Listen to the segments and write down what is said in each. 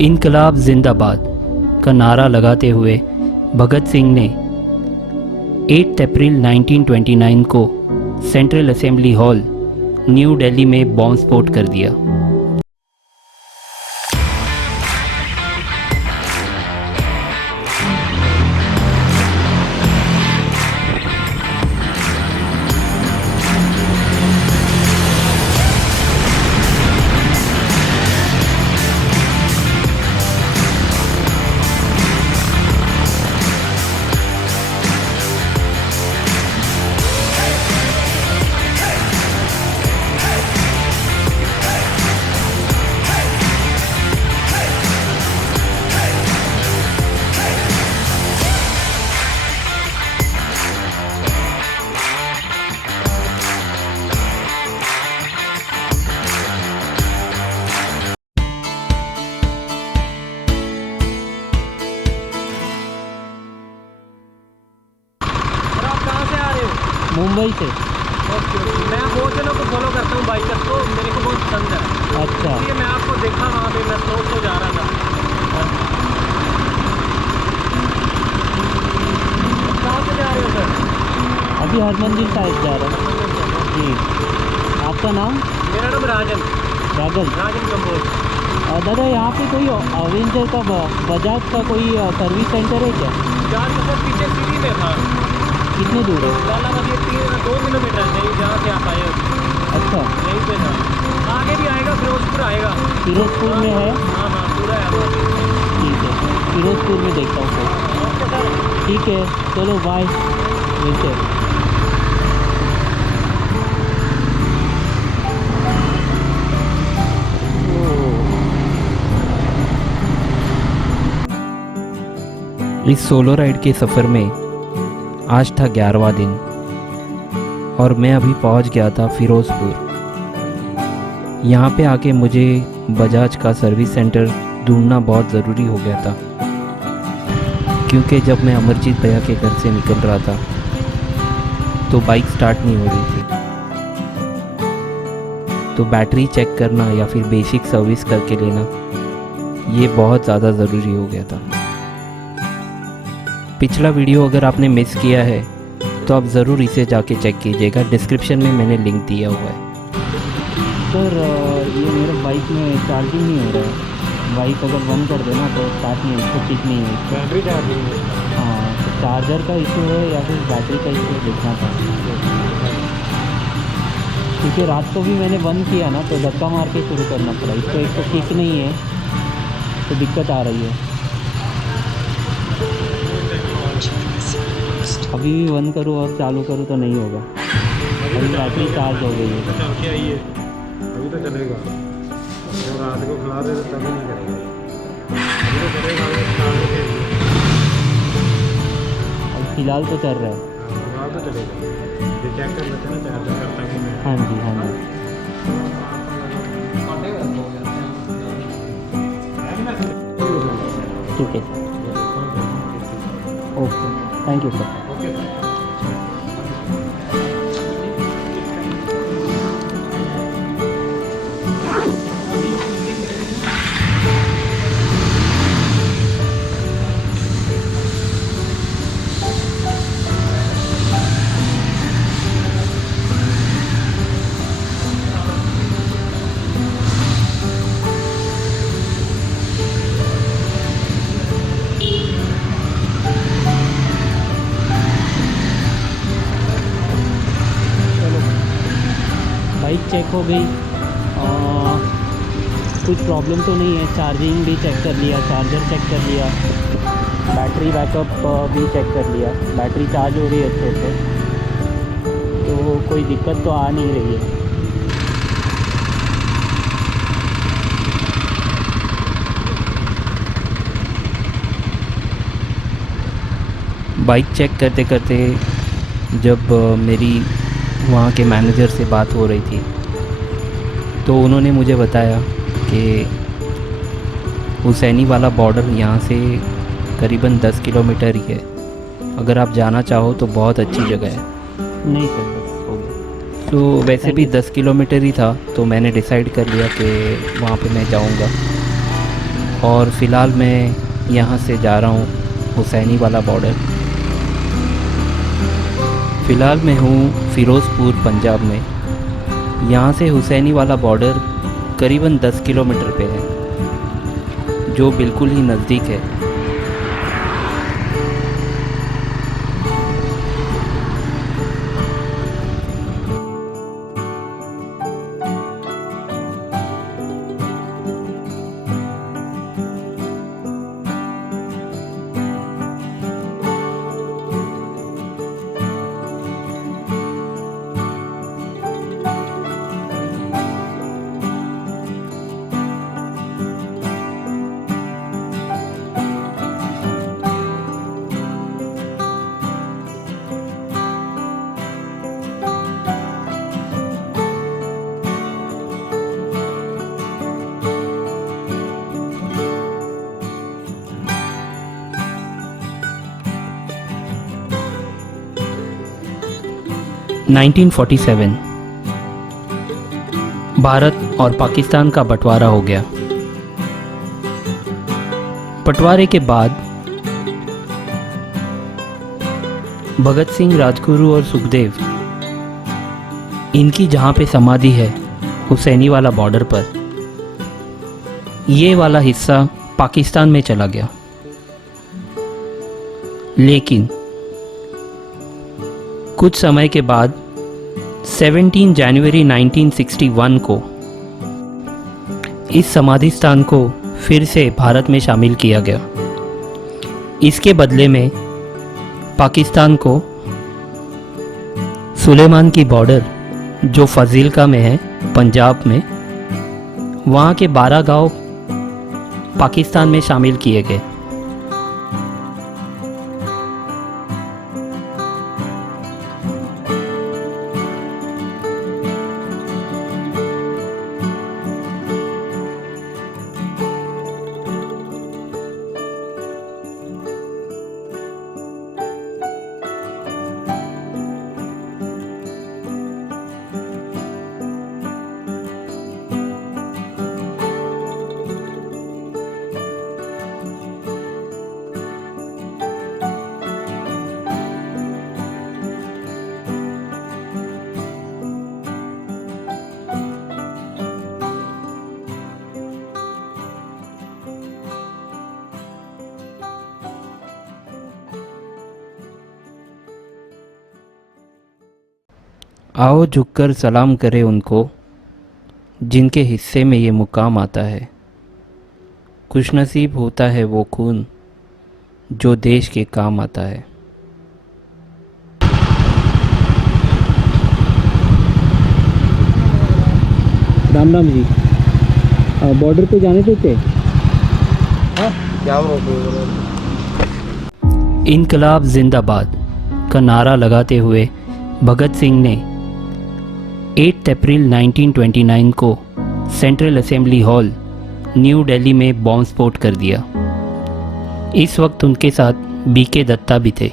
इनकलाब जिंदाबाद का नारा लगाते हुए भगत सिंह ने 8 अप्रैल 1929 को central assembly hall new Delhi में बॉम्ब स्फोट कर दिया। मुंबई से। मैं बहुत जनों को फॉलो करता हूँ बाइकर्स को, मेरे को बहुत पसंद है। अच्छा, इसलिए मैं आपको देखा वहाँ पे, मैं स्लोप तो जा रहा था। कहाँ से जा रहे हो सर? अभी हरमंदिर साइड जा रहा हूँ जी। आपका नाम? मेरा नाम राजन कंबोज। दादा यहाँ पे कोई अवेंजर का बजाज का कोई सर्विस सेंटर है क्या? चार सफर पीछे सिटी में था। कितने दूर है? लालाबाद ये 2 किलोमीटर नहीं, जहाँ से आप आए हो अच्छा, यहीं पे था। आगे भी आएगा, फिरोजपुर आएगा। फिरोजपुर में है? हाँ हाँ, पूरा है। ठीक है, फिरोजपुर में देखता हूँ सर। ओके सर, ठीक है, चलो बाय, मिलते हैं। इस सोलो राइड के सफ़र में आज था 11वां दिन और मैं अभी पहुंच गया था फिरोज़पुर। यहाँ पे आके मुझे बजाज का सर्विस सेंटर ढूंढना बहुत ज़रूरी हो गया था, क्योंकि जब मैं अमरजीत भैया के घर से निकल रहा था तो बाइक स्टार्ट नहीं हो रही थी। तो बैटरी चेक करना या फिर बेसिक सर्विस करके लेना ये बहुत ज़्यादा ज़रूरी हो गया था। पिछला वीडियो अगर आपने मिस किया है तो आप ज़रूर इसे जाके चेक कीजिएगा, डिस्क्रिप्शन में मैंने लिंक दिया हुआ है। सर ये मेरे बाइक में चार्जिंग नहीं हो रहा है। बाइक अगर बंद कर देना तो स्टार्ट नहीं, इसको ठीक नहीं है। बैटरी चार्जिंग है। हाँ, तो चार्जर का इशू है या फिर बैटरी का इशू देखना था, क्योंकि रात को भी मैंने बंद किया ना तो धक्का मार के शुरू करना पड़ा। इसको एक तो किक नहीं है तो दिक्कत आ रही है। अभी भी बंद करूँ और चालू करूँ तो नहीं होगा। अभी बैटरी चार्ज हो गई है। चल के आइए, अभी तो चलेगा। जब रात को खिला दे तो तभी नहीं करेगा, अभी तो चलेगा। अब फिलहाल तो चल रहा है। फिलहाल तो चलेगा। ये चेक कर लेते हैं ना चार्जर करता कि मैं। हाँ जी, हाँ जी, ठीक है, okay, thank you sir. Bike check हो गई, कुछ प्रॉब्लम तो नहीं है। चार्जिंग भी चेक कर लिया, चार्जर चेक कर लिया, बैटरी बैकअप भी चेक कर लिया। बैटरी चार्ज हो रही है अच्छे से, तो कोई दिक्कत तो आ नहीं रही है। बाइक चेक करते करते जब मेरी वहाँ के मैनेजर से बात हो रही थी तो उन्होंने मुझे बताया कि हुसैनी वाला बॉर्डर यहाँ से करीबन 10 किलोमीटर ही है। अगर आप जाना चाहो तो बहुत अच्छी जगह है। नहीं सर, बस हो गया। तो वैसे भी 10 किलोमीटर ही था, तो मैंने डिसाइड कर लिया कि वहाँ पे मैं जाऊँगा। और फ़िलहाल मैं यहाँ से जा रहा हूँ हुसैनी वाला बॉर्डर। फ़िलहाल मैं हूँ फ़िरोज़पुर पंजाब में। यहाँ से हुसैनी वाला बॉर्डर करीबन 10 किलोमीटर पे है, जो बिल्कुल ही नज़दीक है। – 1947 भारत और पाकिस्तान का बंटवारा हो गया। बंटवारे के बाद भगत सिंह, राजगुरु और सुखदेव, इनकी जहाँ पे समाधि है हुसैनी वाला बॉर्डर पर, ये वाला हिस्सा पाकिस्तान में चला गया। लेकिन कुछ समय के बाद 17 जनवरी 1961 को इस समाधि स्थान को फिर से भारत में शामिल किया गया। इसके बदले में पाकिस्तान को सुलेमान की बॉर्डर, जो फाजिल्का में है पंजाब में, वहाँ के 12 गांव पाकिस्तान में शामिल किए गए। आओ झुककर सलाम करें उनको जिनके हिस्से में ये मुकाम आता है। खुशनसीब होता है वो खून जो देश के काम आता है। राम राम जी, बॉर्डर पे जाने देते? इनकलाब जिंदाबाद का नारा लगाते हुए भगत सिंह ने 8 अप्रैल 1929 को central assembly hall new Delhi में बॉम्ब स्फोट कर दिया। इस वक्त उनके साथ बीके दत्ता भी थे।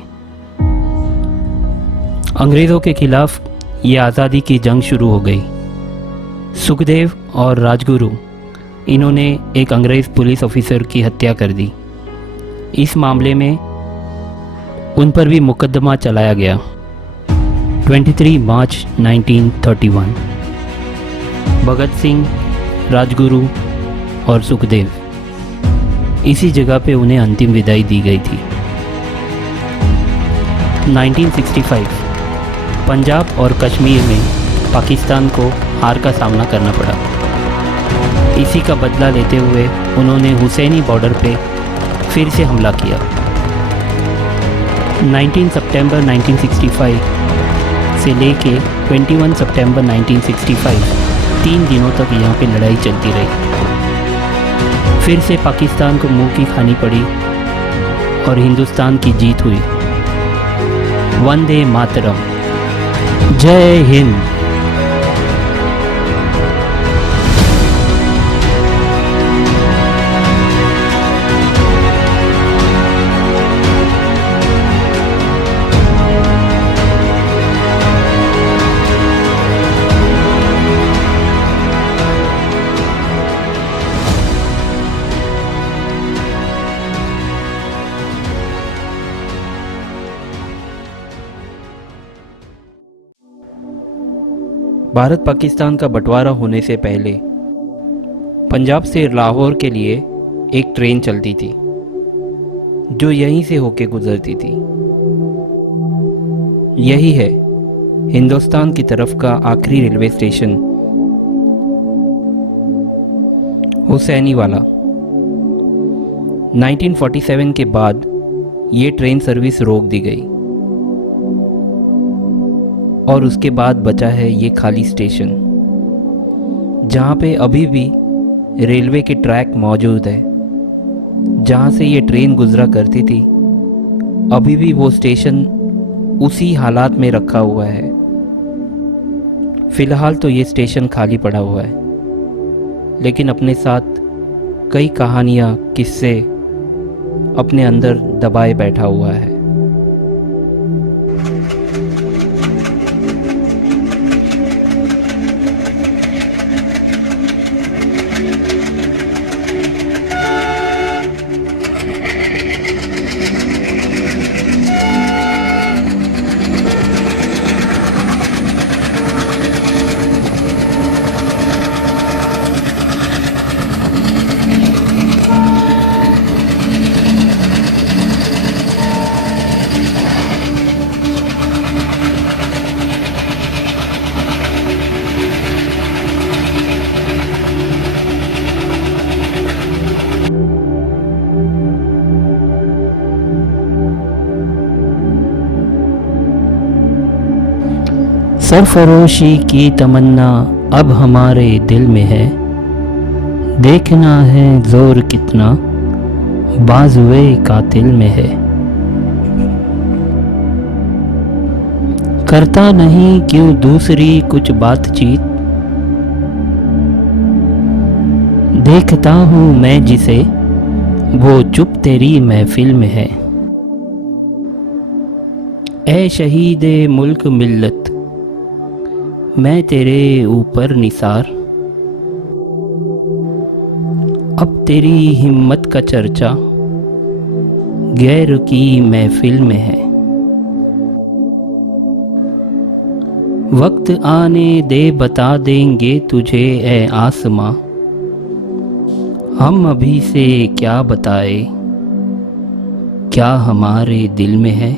अंग्रेज़ों के खिलाफ ये आज़ादी की जंग शुरू हो गई। सुखदेव और राजगुरु, इन्होंने एक अंग्रेज़ पुलिस ऑफिसर की हत्या कर दी। इस मामले में उन पर भी मुकदमा चलाया गया। 23 मार्च 1931 भगत सिंह, राजगुरु और सुखदेव, इसी जगह पे उन्हें अंतिम विदाई दी गई थी। 1965 पंजाब और कश्मीर में पाकिस्तान को हार का सामना करना पड़ा। इसी का बदला लेते हुए उन्होंने हुसैनी बॉर्डर पे फिर से हमला किया। 19 सितंबर 1965 से लेके 21 सितंबर 1965 3 दिनों तक यहाँ पे लड़ाई चलती रही। फिर से पाकिस्तान को मुंह की खानी पड़ी और हिंदुस्तान की जीत हुई। वंदे मातरम, जय हिंद। भारत पाकिस्तान का बंटवारा होने से पहले पंजाब से लाहौर के लिए एक ट्रेन चलती थी जो यहीं से होके गुजरती थी। यही है हिंदुस्तान की तरफ का आखिरी रेलवे स्टेशन, हुसैनी वाला। 1947 के बाद ये ट्रेन सर्विस रोक दी गई और उसके बाद बचा है ये खाली स्टेशन, जहाँ पे अभी भी रेलवे के ट्रैक मौजूद है। जहाँ से ये ट्रेन गुजरा करती थी अभी भी वो स्टेशन उसी हालात में रखा हुआ है। फ़िलहाल तो ये स्टेशन खाली पड़ा हुआ है, लेकिन अपने साथ कई कहानियाँ, किस्से अपने अंदर दबाए बैठा हुआ है। सरफरोशी की तमन्ना अब हमारे दिल में है, देखना है जोर कितना बाजुए कातिल में है। करता नहीं क्यों दूसरी कुछ बातचीत, देखता हूँ मैं जिसे वो चुप तेरी महफिल में है। ऐ शहीदे मुल्क मिल्लत मैं तेरे ऊपर निसार, अब तेरी हिम्मत का चर्चा गैर की महफिल में है। वक्त आने दे बता देंगे तुझे ऐ आसमां, हम अभी से क्या बताए क्या हमारे दिल में है।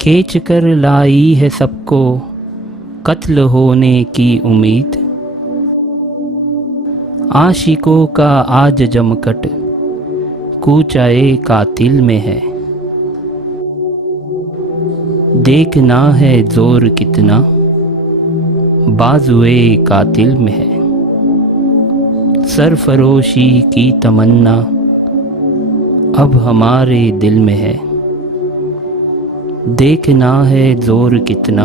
खींच कर लाई है सबको कत्ल होने की उम्मीद, आशिकों का आज जमकट कूचाए कातिल में है। देखना है जोर कितना बाजुए कातिल में है। सरफरोशी की तमन्ना अब हमारे दिल में है, देखना है जोर कितना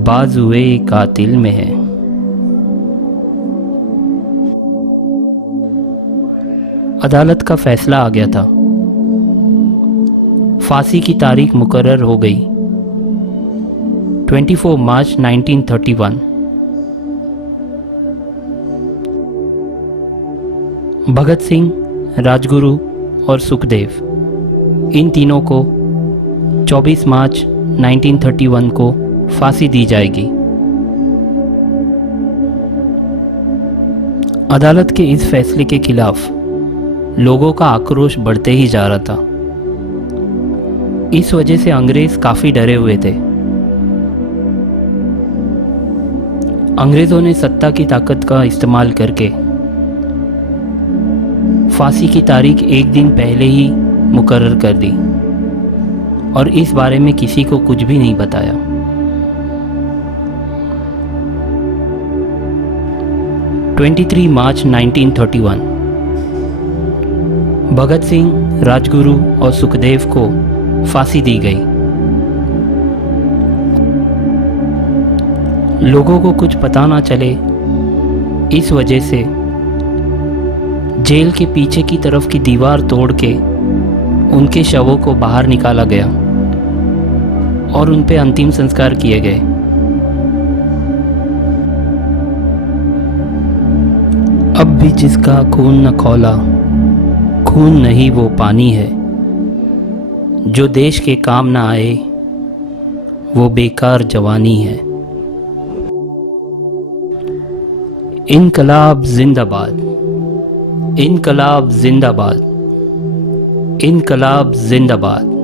बाजुए कातिल में है। अदालत का फैसला आ गया था। फांसी की तारीख मुकर्रर हो गई 24 मार्च 1931। भगत सिंह, राजगुरु और सुखदेव, इन तीनों को 24 मार्च 1931 को फांसी दी जाएगी। अदालत के इस फैसले के खिलाफ लोगों का आक्रोश बढ़ते ही जा रहा था। इस वजह से अंग्रेज काफ़ी डरे हुए थे। अंग्रेज़ों ने सत्ता की ताकत का इस्तेमाल करके फांसी की तारीख एक दिन पहले ही मुकर्रर कर दी और इस बारे में किसी को कुछ भी नहीं बताया। मार्च 1931 भगत सिंह, राजगुरु और सुखदेव को फांसी दी गई। लोगों को कुछ पता ना चले, इस वजह से जेल के पीछे की तरफ की दीवार तोड़ के उनके शवों को बाहर निकाला गया और उन पे अंतिम संस्कार किए गए। अब भी जिसका खून न खौला, खून नहीं वो पानी है, जो देश के काम न आए वो बेकार जवानी है। इनकलाब जिंदाबाद, इनकलाब जिंदाबाद, इनकलाब जिंदाबाद।